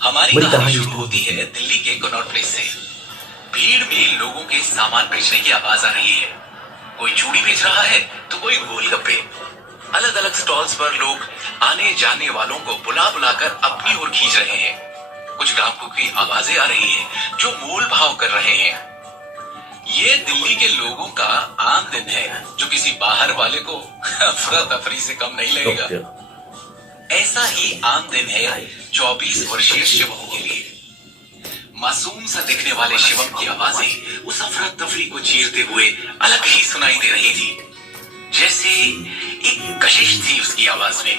हमारी कहानी शुरू होती है दिल्ली के कनॉट प्लेस से। भीड़ में लोगों के सामान बेचने की आवाज आ रही है। कोई चूड़ी बेच रहा है तो कोई गोलगप्पे। अलग अलग स्टॉल्स पर लोग आने जाने वालों को बुला बुलाकर अपनी ओर खींच रहे हैं। कुछ ग्राहकों की आवाजें आ रही हैं जो मोल भाव कर रहे हैं। ये दिल्ली के लोगों का आम दिन है जो किसी बाहर वाले को अफरा तफरी से कम नहीं लगेगा। ऐसा ही आम दिन है 24 वर्षीय शिवम के लिए। मासूम सा दिखने वाले शिवम की आवाजें उस अफरा तफरी को चीरते हुए अलग ही सुनाई दे रही थी। जैसे एक कशिश थी उसकी आवाज में।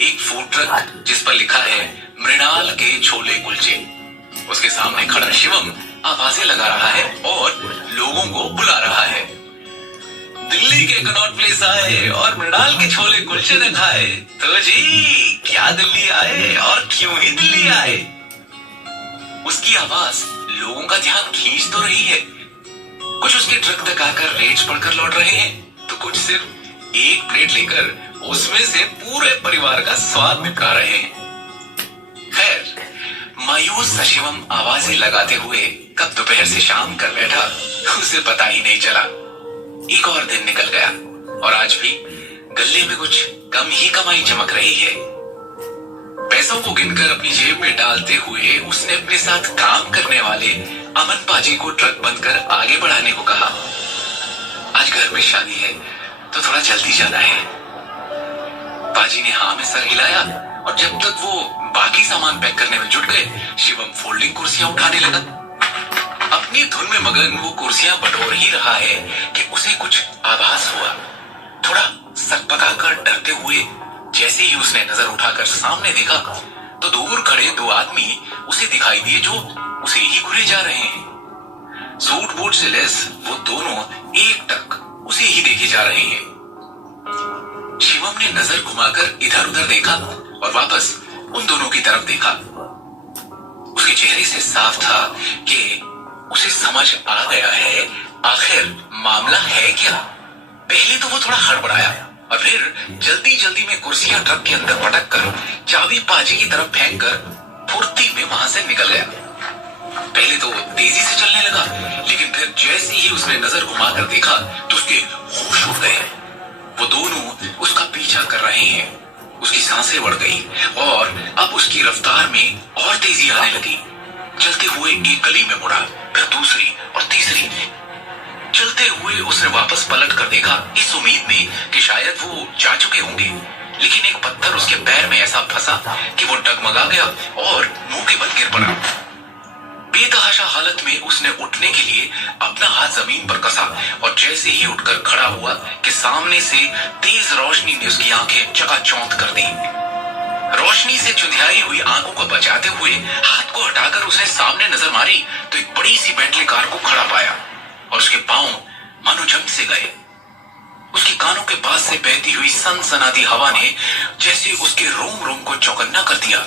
एक फूड ट्रक जिस पर लिखा है मृणाल के छोले कुलचे, उसके सामने खड़ा शिवम आवाजें लगा रहा है और लोगों को बुला रहा है। दिल्ली के कनॉट प्लेस आए और मृणाल के छोले कुलचे न खाए तो जी क्या दिल्ली आए और क्यों ही दिल्ली आए। उसकी आवाज लोगों का ध्यान खींच तो रही है। कुछ उसके ट्रक तक आकर रेट्स पढ़कर लौट रहे हैं तो कुछ सिर्फ एक प्लेट लेकर उसमें से पूरे परिवार का स्वाद निपटा रहे हैं। खैर, मायूस सा शिवम आवाजें लगाते हुए कब दोपहर से शाम कर बैठा उसे पता ही नहीं चला। एक और दिन निकल गया और आज भी गले में कुछ कम ही कमाई चमक रही है। पैसों को गिनकर अपनी जेब में डालते हुए उसने अपने साथ काम करने वाले अमन पाजी को ट्रक बंद कर आगे बढ़ाने को कहा। आज घर में शादी है तो थोड़ा जल्दी जाना है। पाजी ने हाँ में सर हिलाया और जब तक वो बाकी सामान पैक करने में जुट गए, शिवम फोल्डिंग कुर्सियां उठाने लगा। अपनी धुन में मगन वो कुर्सियां बटोर ही रहा है कि उसे कुछ आभास हुआ। थोड़ा सकपकाकर डरते हुए जैसे ही उसने नजर उठाकर सामने देखा तो दूर खड़े दो आदमी उसे दिखाई दिए जो उसे ही घूरे जा रहे हैं। सूट बूट से लेस वो दोनों एक टक उसे ही देखे जा रहे हैं। शिवम ने नजर घुमाकर इधर उधर देखा और वापस उन दोनों की तरफ देखा। उसके चेहरे से साफ था कि उसे समझ आ गया है आखिर मामला है क्या। पहले तो वो थोड़ा हड़बड़ाया और फिर जल्दी जल्दी में कुर्सियां ट्रक के अंदर पटक कर चाबी पाजी की तरफ फेंक कर फुर्ती में वहां से निकल गया। पहले तो तेजी से चलने लगा, लेकिन फिर जैसे ही उसने नजर घुमाकर देखा तो उसके होश उड़ गए। वो दोनों उसका पीछा कर रहे हैं। उसकी सांसें बढ़ गई और अब उसकी रफ्तार में और तेजी आने लगी। चलते हुए एक गली में मुड़ा, फिर दूसरी और तीसरी। चलते हुए उसने वापस पलट कर देखा इस उम्मीद में कि शायद वो जा चुके होंगे, लेकिन एक पत्थर उसके पैर में ऐसा फंसा कि वो डगमगा गया और मुंह के बल गिर पड़ा। बेतहाशा हालत में उसने उठने के लिए अपना हाथ जमीन पर कसा और जैसे ही उठकर खड़ा हुआ कि सामने से तेज रोशनी ने उसकी आंखें चकाचौंध कर दी। रोशनी से चुंधियाई हुई आंखों को बचाते हुए हाथ को हटाकर उसने सामने नजर मारी तो एक बड़ी सी बेंटली कार को खड़ा पाया और उसके पांव मानो जम से गए। उसके कानों के पास से बहती हुई सनसनाती हवा ने जैसे उसके रोम रोम को चौकन्ना कर दिया।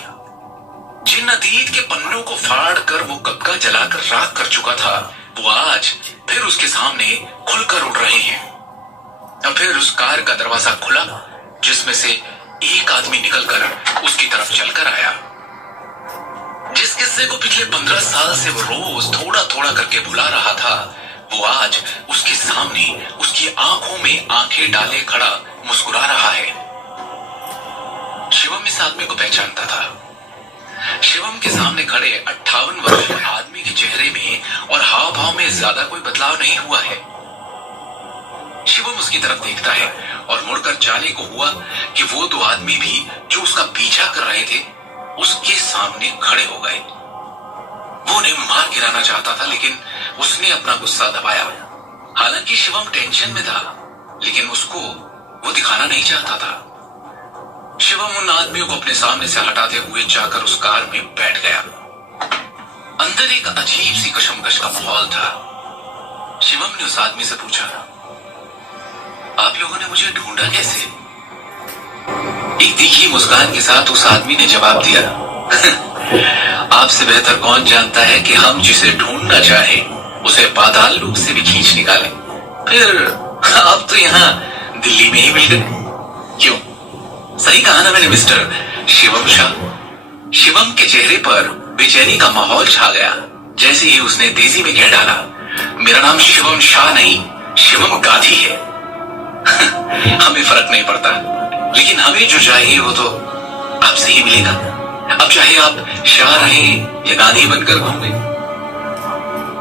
जिन अतीत के पन्नों को फाड़ कर वो कब का जलाकर राख कर चुका था, वो आज फिर उसके सामने खुलकर उड़ रहे हैं। अब फिर उस कार का दरवाजा खुला जिसमें से एक आदमी निकलकर उसकी तरफ चलकर आया। जिस किस्से को पिछले 15 साल से वो रोज थोड़ा थोड़ा करके भुला रहा था, वो आज उसके सामने उसकी आंखों में आंखें डाले खड़ा मुस्कुरा रहा है। शिवम इस आदमी को पहचानता था। शिवम के सामने खड़े 58 वर्षीय आदमी के चेहरे में और हाव भाव में ज्यादा कोई बदलाव नहीं हुआ है। शिवम उसकी तरफ देखता है और मुड़कर जाने को हुआ कि वो दो आदमी भी जो उसका पीछा कर रहे थे उसके सामने खड़े हो गए। वो उन्हें मार गिराना चाहता था, लेकिन उसने अपना गुस्सा दबाया। हालांकि शिवम टेंशन में था, लेकिन उसको वो दिखाना नहीं चाहता था। शिवम उन आदमियों को अपने सामने से हटाते हुए जाकर उस कार में बैठ गया। अंदर एक अजीब सी कशमकश का माहौल था। शिवम ने उस आदमी से पूछा, आप लोगों ने मुझे ढूंढा कैसे? एक तीखी मुस्कान के साथ उस आदमी ने जवाब दिया, आपसे बेहतर कौन जानता है कि हम जिसे ढूंढना चाहे उसे पाताल लोक से भी खींच निकालें। फिर आप तो यहाँ दिल्ली में ही मिल गए। क्यों? सही कहा ना मैंने मिस्टर शिवम शाह? शिवम के चेहरे पर बेचैनी का माहौल छा गया। जैसे ही उसने तेजी में कह डाला, मेरा नाम शिवम शाह नहीं, शिवम गांधी है। हमें फर्क नहीं पड़ता, लेकिन हमें जो चाहिए वो तो आपसे ही मिलेगा। अब चाहे आप शाह रहें या गांधी बनकर घूमें।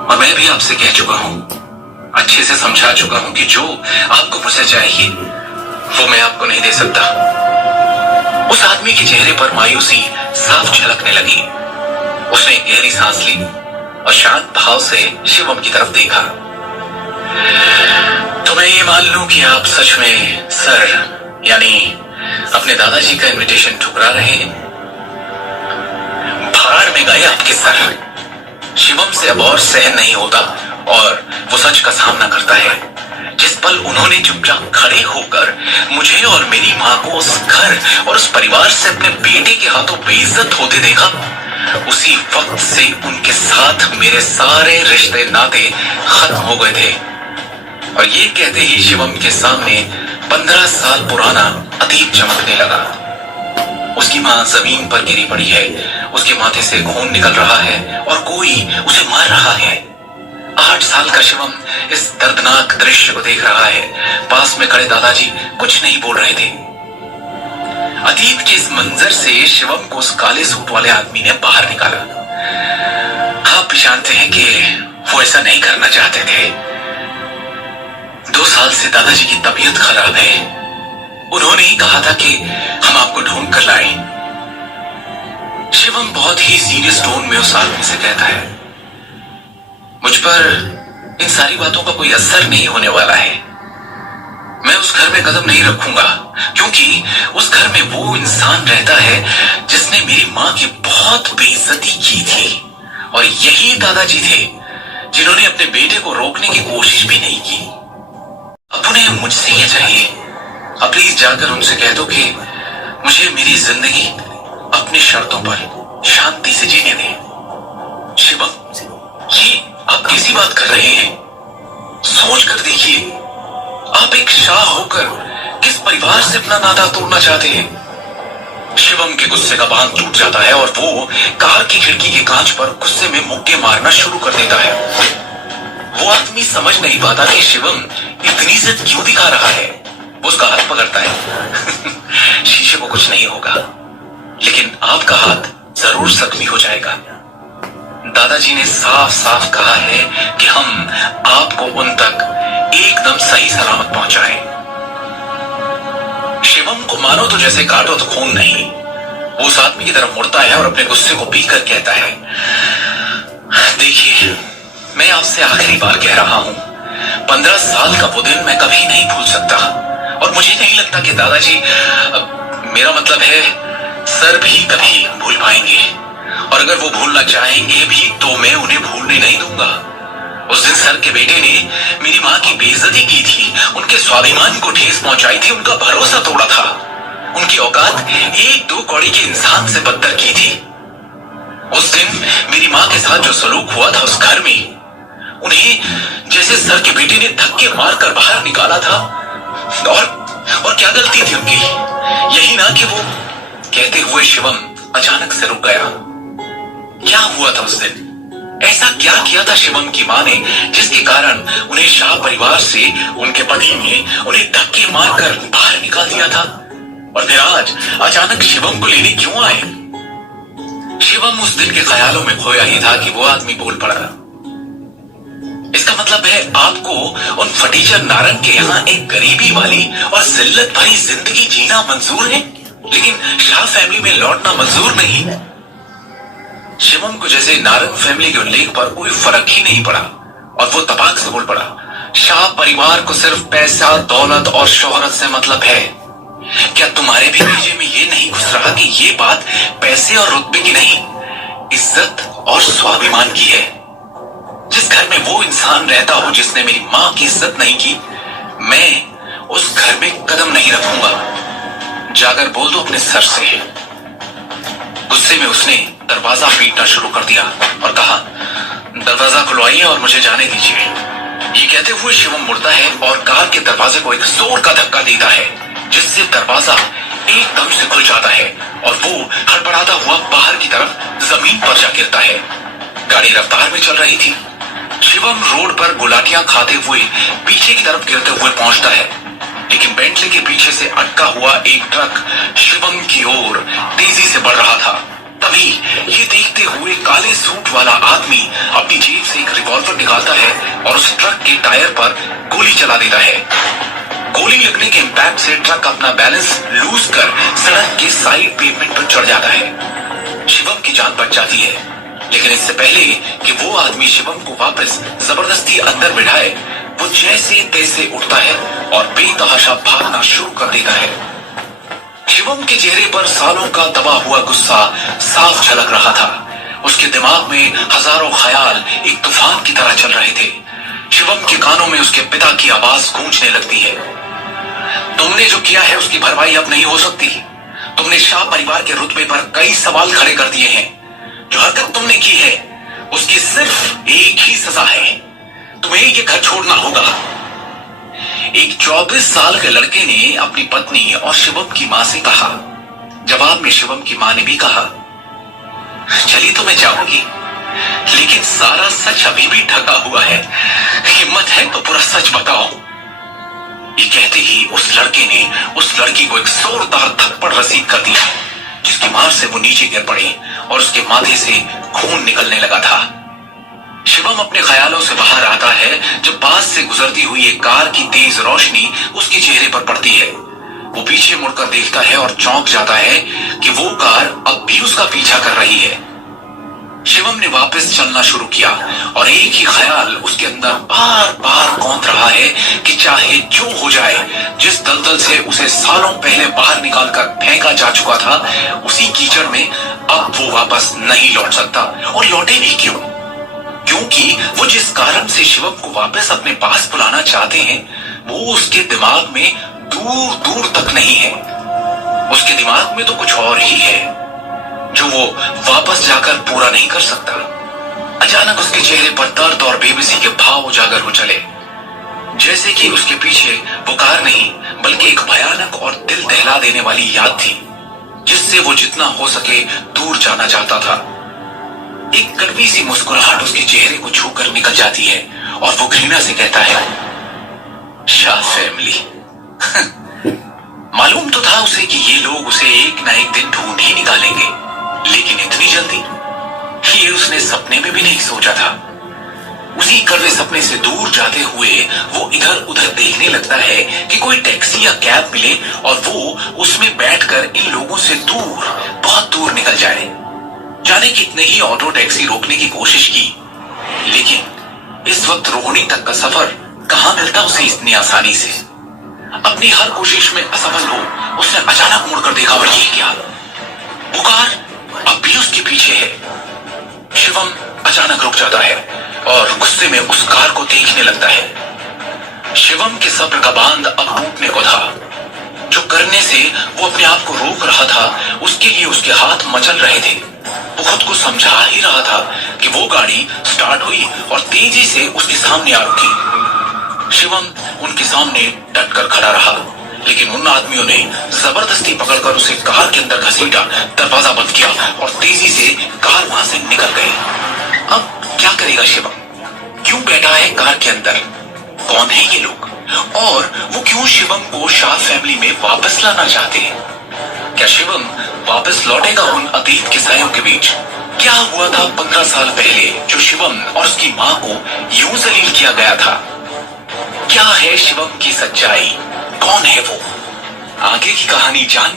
और मैं भी आपसे कह चुका हूं, अच्छे से समझा चुका हूं कि जो आपको मुझसे चाहिए वो मैं आपको नहीं दे सकता। उस आदमी के चेहरे पर मायूसी साफ झलकने लगी। उसने एक गहरी सांस ली और शांत भाव से शिवम की तरफ देखा। तो मैं ये मान लूं कि आप सच में सर यानी अपने दादाजी का इनविटेशन ठुकरा रहे हैं। भाड़ में गए आपके सर। शिवम से अब और सहन नहीं होता और वो सच का सामना करता है। जिस पल उन्होंने चुपचाप खड़े होकर मुझे और मेरी माँ को उस घर और उस परिवार से अपने बेटे के हाथों बेइज्जत होते देखा, उसी वक्त से उनके साथ मेरे सारे रिश्ते नाते खत्म हो गए थे। और ये कहते ही शिवम के सामने 15 साल पुराना अतीत चमकने लगा। उसकी माँ जमीन पर गिरी पड़ी है, उसके माथे से खून निकल रहा है और कोई उसे मार रहा है। 8 साल का शिवम इस दर्दनाक दृश्य को देख रहा है। पास में खड़े दादाजी कुछ नहीं बोल रहे थे। अतीत के इस मंजर से शिवम को उस काले सूट वाले आदमी ने बाहर निकाला। आप भी जानते हैं कि वो ऐसा नहीं करना चाहते थे। 2 साल से दादाजी की तबीयत खराब है। उन्होंने ही कहा था कि हम आपको ढूंढ कर लाएं। शिवम बहुत ही सीरियस टोन में उस आदमी से कहता है, मुझ पर इन सारी बातों का कोई असर नहीं होने वाला है। मैं उस घर में कदम नहीं रखूंगा, क्योंकि उस घर में वो इंसान रहता है जिसने मेरी माँ की बहुत बेइज्जती की थी। और यही दादाजी थे जिन्होंने अपने बेटे को रोकने की कोशिश भी नहीं की। अब उन्हें मुझसे ये चाहिए। अब प्लीज जाकर उनसे कह दो कि मुझे मेरी जिंदगी अपनी शर्तों पर शांति से जीने दें। शिवम, ये आप कैसी बात कर रहे हैं? सोच कर देखिए, आप एक शाह होकर किस परिवार से अपना नाता तोड़ना चाहते हैं? शिवम के गुस्से का बांध टूट जाता है और वो कार की खिड़की के कांच पर गुस्से में मुक्के मारना शुरू कर देता है। वो आदमी समझ नहीं पाता कि शिवम इतनी जिद क्यों दिखा रहा है। वो उसका हाथ पकड़ता है। शीशे को कुछ नहीं होगा, लेकिन आपका हाथ जरूर जख्मी हो जाएगा। दादाजी ने साफ साफ कहा है कि हम आपको उन तक एकदम सही सलामत पहुंचाएं। शिवम को मानो तो जैसे काटो तो खून नहीं। वो उस आदमी की तरफ मुड़ता है और अपने गुस्से को पीकर कहता है, देखिए, मैं आपसे आखिरी बार कह रहा हूं, 15 साल का वो दिन मैं कभी नहीं भूल सकता। और मुझे नहीं लगता कि दादाजी, मेरा मतलब है सर, भी कभी भूल पाएंगे। और अगर वो भूलना चाहेंगे भी तो मैं उन्हें भूलने नहीं दूंगा। उस दिन सर के बेटे ने मेरी माँ की बेइज्जती की थी, उनके स्वाभिमान को ठेस पहुंचाई थी, उनका भरोसा तोड़ा था, उनकी औकात 1-2 कौड़ी के इंसान से बदतर की थी। उस दिन मेरी माँ के साथ जो सलूक हुआ था उस घर में, उन्हें जैसे सर के बेटे ने धक्के मारकर बाहर निकाला था। और क्या गलती थी उनकी? यही ना कि वो कहते हुए शिवम अचानक से रुक गया। क्या हुआ था उस दिन? ऐसा क्या किया था शिवम की माँ ने जिसके कारण उन्हें शाह परिवार से उनके पति ने उन्हें धक्के मारकर बाहर निकाल दिया था? और फिर आज अचानक शिवम को लेने क्यों आए? शिवम उस दिन के ख्यालों में खोया ही था कि वो आदमी बोल पड़ा। इसका मतलब है आपको उन फटीचर नारंग के यहाँ एक गरीबी वाली और जिल्लत भरी जिंदगी जीना मंजूर है, लेकिन शाह फैमिली में लौटना मंजूर नहीं। शिवम को जैसे नारंग फैमिली के उल्लेख पर कोई फर्क ही नहीं पड़ा और वो तपाक से बोल पड़ा, शाह परिवार को सिर्फ पैसा, दौलत और शोहरत से मतलब है। क्या तुम्हारे भी भेजे में ये नहीं घुस रहा कि ये बात पैसे और रुतबे की नहीं, इज्जत और स्वाभिमान की है? जिस घर में वो इंसान रहता हो जिसने मेरी माँ की इज्जत नहीं की, मैं उस घर में कदम नहीं रखूंगा। जाकर बोल दो अपने सर से। गुस्से में उसने दरवाजा पीटना शुरू कर दिया और कहा, दरवाजा खुलवाइए और मुझे जाने दीजिए। ये कहते हुए शिवम मुड़ता है और कार के दरवाजे को एक जोर का धक्का देता है, जिससे दरवाजा एकदम से खुल जाता है और वो हड़बड़ाता हुआ बाहर की तरफ जमीन पर जा गिरता है। गाड़ी रफ्तार में चल रही थी। शिवम रोड पर गुलाटियां खाते हुए पीछे की तरफ गिरते हुए पहुंचता है, लेकिन बेंटली के पीछे से अटका हुआ एक ट्रक शिवम की ओर तेजी से बढ़ रहा था। तभी ये देखते हुए काले सूट वाला आदमी अपनी जेब से एक रिवॉल्वर निकालता है और उस ट्रक के टायर पर गोली चला देता है। गोली लगने के इम्पैक्ट से ट्रक अपना बैलेंस लूज कर सड़क के साइड पेवमेंट पर चढ़ जाता है। शिवम की जान बच जाती है, लेकिन इससे पहले कि वो आदमी शिवम को वापस जबरदस्ती अंदर बिठाए, वो जैसे तैसे उठता है और बेतहाशा भागना शुरू कर देता है। शिवम के चेहरे पर सालों का दबा हुआ गुस्सा साफ झलक रहा था। उसके दिमाग में हजारों ख्याल एक तूफान की तरह चल रहे थे। शिवम के कानों में उसके पिता की आवाज गूंजने लगती है, तुमने जो किया है उसकी भरपाई अब नहीं हो सकती। तुमने शाह परिवार के रुतबे पर कई सवाल खड़े कर दिए हैं। जो हरकत तुमने की है उसकी सिर्फ एक ही सजा है, तुम्हें ये घर छोड़ना होगा। एक 24 साल के लड़के ने अपनी पत्नी और शिवम की मां से कहा। जवाब में शिवम की मां ने भी कहा, चलिए तो मैं जाऊंगी, लेकिन सारा सच अभी भी ढका हुआ है। हिम्मत है तो पूरा सच बताओ। ये कहते ही उस लड़के ने उस लड़की को एक जोरदार थप्पड़ रसीद कर दिया, जिसकी मार से वो नीचे गिर पड़ी और उसके माथे से खून निकलने लगा था। शिवम अपने ख्यालों से बाहर आता है जब पास से गुजरती हुई एक कार की तेज रोशनी उसके चेहरे पर पड़ती है। वो पीछे मुड़कर देखता है और चौंक जाता है कि वो कार अब भी उसका पीछा कर रही है। शिवम ने वापस चलना शुरू किया और एक ही ख्याल उसके अंदर बार बार कौंध रहा है कि चाहे जो हो जाए, जिस दलदल से उसे सालों पहले बाहर निकालकर फेंका जा चुका था, उसी कीचड़ में अब वो वापस नहीं लौट सकता। और लौटे भी क्यों? क्योंकि वो जिस कारण से शिवम को वापस अपने पास बुलाना चाहते हैं, वो उसके दिमाग में दूर दूर तक नहीं है। उसके दिमाग में तो कुछ और ही है जो वो वापस जाकर पूरा नहीं कर सकता। अचानक उसके चेहरे पर दर्द और बेबसी के भाव उजागर हो चले, जैसे कि उसके पीछे वो कार नहीं बल्कि एक भयानक और दिल दहला देने वाली याद थी, जिससे वो जितना हो सके दूर जाना चाहता था। एक कड़वी सी मुस्कुराहट उसके चेहरे को छूकर निकल जाती है और वो घृणा से कहता है, शाह फैमिली। मालूम तो था उसे कि ये लोग उसे एक ना एक दिन ढूंढ ही निकालेंगे, लेकिन इतनी जल्दी ये उसने सपने में भी नहीं सोचा था। उसी कड़वे सपने से दूर जाते हुए वो इधर उधर देखने लगता है कि कोई टैक्सी या कैब मिले और वो उसमें बैठकर इन लोगों से दूर, बहुत दूर निकल जाए। जाने कितने ही ऑटो टैक्सी रोकने की कोशिश की, लेकिन इस वक्त रोहिणी तक का सफर कहां मिलता उसे इतनी आसानी से। अपनी हर कोशिश में असफल हो उसने अचानक मुड़कर देखा और ये क्या, वो कार अब भी उसके पीछे है। शिवम अचानक रुक जाता है और गुस्से में उस कार को देखने लगता है। शिवम के सब्र का बांध अब टूटने को था। जो करने से वो अपने आप को रोक रहा था, उसके लिए उसके हाथ मचल रहे थे। वो खुद को समझा ही रहा था कि वो गाड़ी स्टार्ट हुई और तेजी से उसके सामने आ रुकी। शिवम उनके सामने डटकर खड़ा रहा, लेकिन उन आदमियों ने जबरदस्ती पकड़कर उसे कार के अंदर घसीटा, दरवाजा बंद किया और तेजी से कार वहां से निकल गए। अब क्या करेगा शिवम? क्यों बैठा है कार के अंदर? कौन है ये लोग और वो क्यों शिवम को शाह फैमिली में वापस लाना चाहते हैं? क्या शिवम वापस लौटेगा उन अतीत के सायों के बीच? क्या हुआ था 15 साल पहले जो शिवम और उसकी मां को यूं जलील किया गया था? क्या है शिवम की सच्चाई? कौन है वो? आगे की कहानी जान